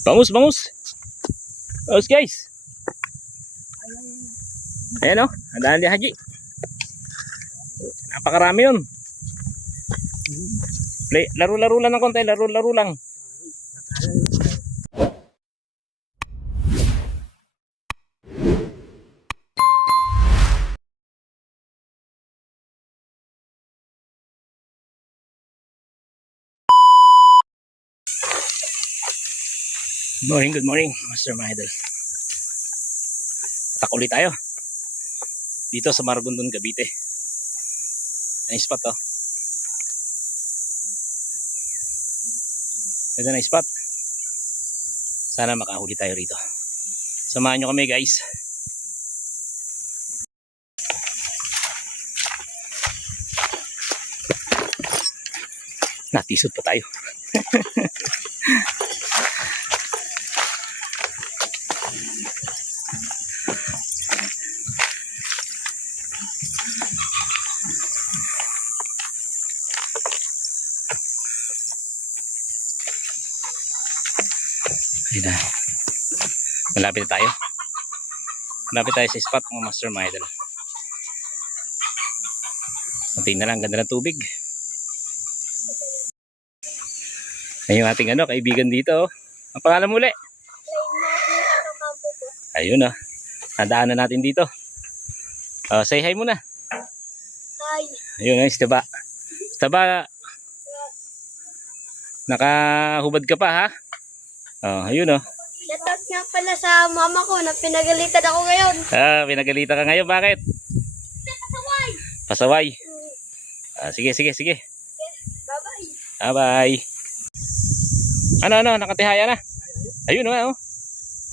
Bangus, bangus. Bangus guys. Ayan o, handaan ni Haji. Napakarami yun. Laro-laro lang ng konti, laro-laro lang. Good morning, Master mga idol. Atak ulit tayo dito sa Maragondon, Cavite. Ang spot to. Ganda na spot. Sana makahuli tayo rito. Samahan nyo kami guys. Natisod pa tayo. Ayun na. Malapit na tayo. Malapit tayo sa spot mga master mga idol. Kunti na lang, ganda ng tubig. Ayun yung ating kaibigan dito. Ang pangalan muli? Ayun o. Nadaanan natin dito. Say hi muna. Hi. Ayun guys, diba? Diba? Nakahubad ka pa ha? Ayun o. Shoutout nga pala sa mama ko na pinagalitan ako ngayon. Pinagalitan ka ngayon, bakit? Pasaway. Pasaway. Sige. Bye-bye. Bye-bye. Ano, nakatihaya na? Ayun o nga o.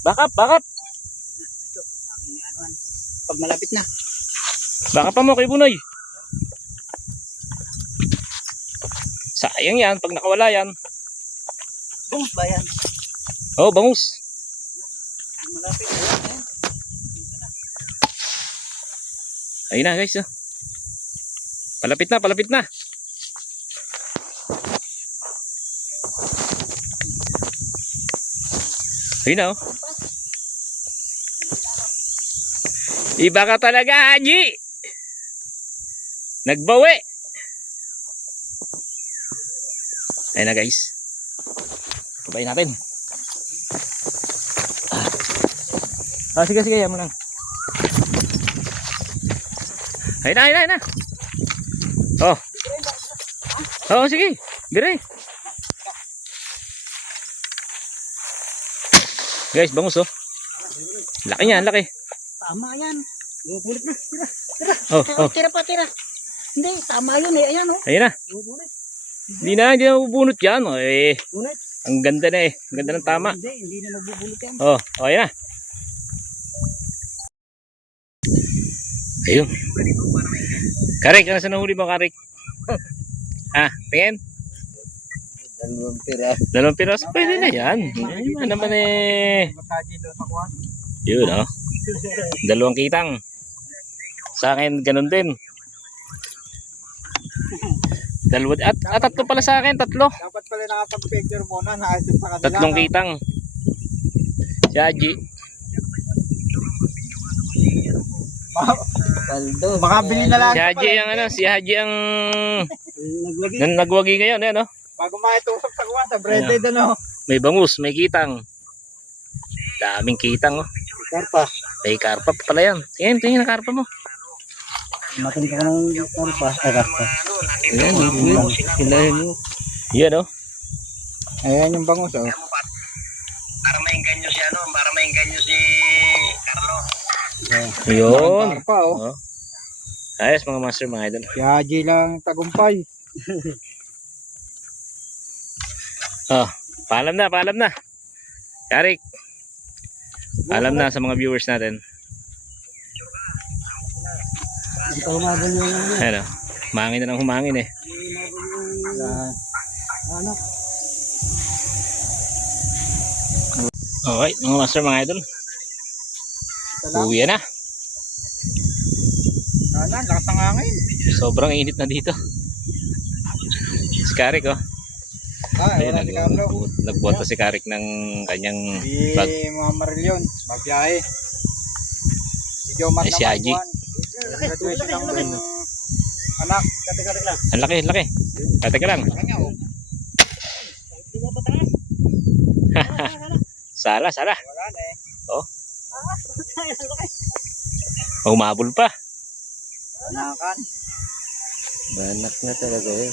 Bakap. Ito, aking pag malapit na. Baka pa mo kay Bunoy. Sayang yan, pag nakawala yan. Bungus ba yan? Oh, bangus. Malapit. Ayun na guys. Palapit na. Ayun na oh. Iba ka talaga, Haji. Nagbawi. Ayun na guys. Pabayin natin. Sige, yan mo lang. Ayun na. Sige. Dire. Guys, bangus oh. Laki niyan, laki. Tama yan. Bubulit na. Tira. Tira. Hindi, tama yun eh. Ayan oh. Ayun na. Bubulit. Hindi na mabubunot yan. Bulit. Ang ganda na eh. Ang ganda ng tama. Hindi na mabubulot yan. Ayun na. Ayun. Karik, ano sa nahuli mo, Karik? Tingin? Dalawang piraso. Pwede na yan. Ayun naman eh. Yun oh. Dalawang kitang. Sa akin, ganun din. Tatlo pala sa akin, tatlo. Dapat pala nakapag-picture muna. Naasin sa kanila. Tatlong kitang. Si Haji. Makabili na lang. Si Haji ang nagwagi ngayon, eh, no? Bago maitusok sa kuwan, sa breaded ano. May bangus, may kitang. Daming kitang, oh. Karpa. May karpa pa pala yan. Tingin ang karpa mo. Matinig ka ng karpa. Karpa. Ayan, hilahin mo. Yan, oh. Ayan yung bangus, oh. Para maingganyo si Carlo. Yun. Karpa, oh. Ayos mga master, mga idol. Si Haji lang tagumpay. Paalam na. Karik. Paalam na sa mga viewers natin. Ayan, oh. Humangin na ng humangin eh. Ano? Okay, mga master, mga idol. Uwi na. Lakas ng hangin. Sobrang init na dito. Si Karik, oh. Ayun, nagbuhat si Karik ng kanyang bag. Si Mama Marillion, magbiyahe. Si Jomar Ay, si naman, Haji. Juan. Graduation ng anak. Kati-kati lang. Ang laki, laki. Teka lang. Kanya, oh. Hindi mo pataas. Sala, sala. Wala na eh. Humabol pa. Anakan. Banak na talaga eh.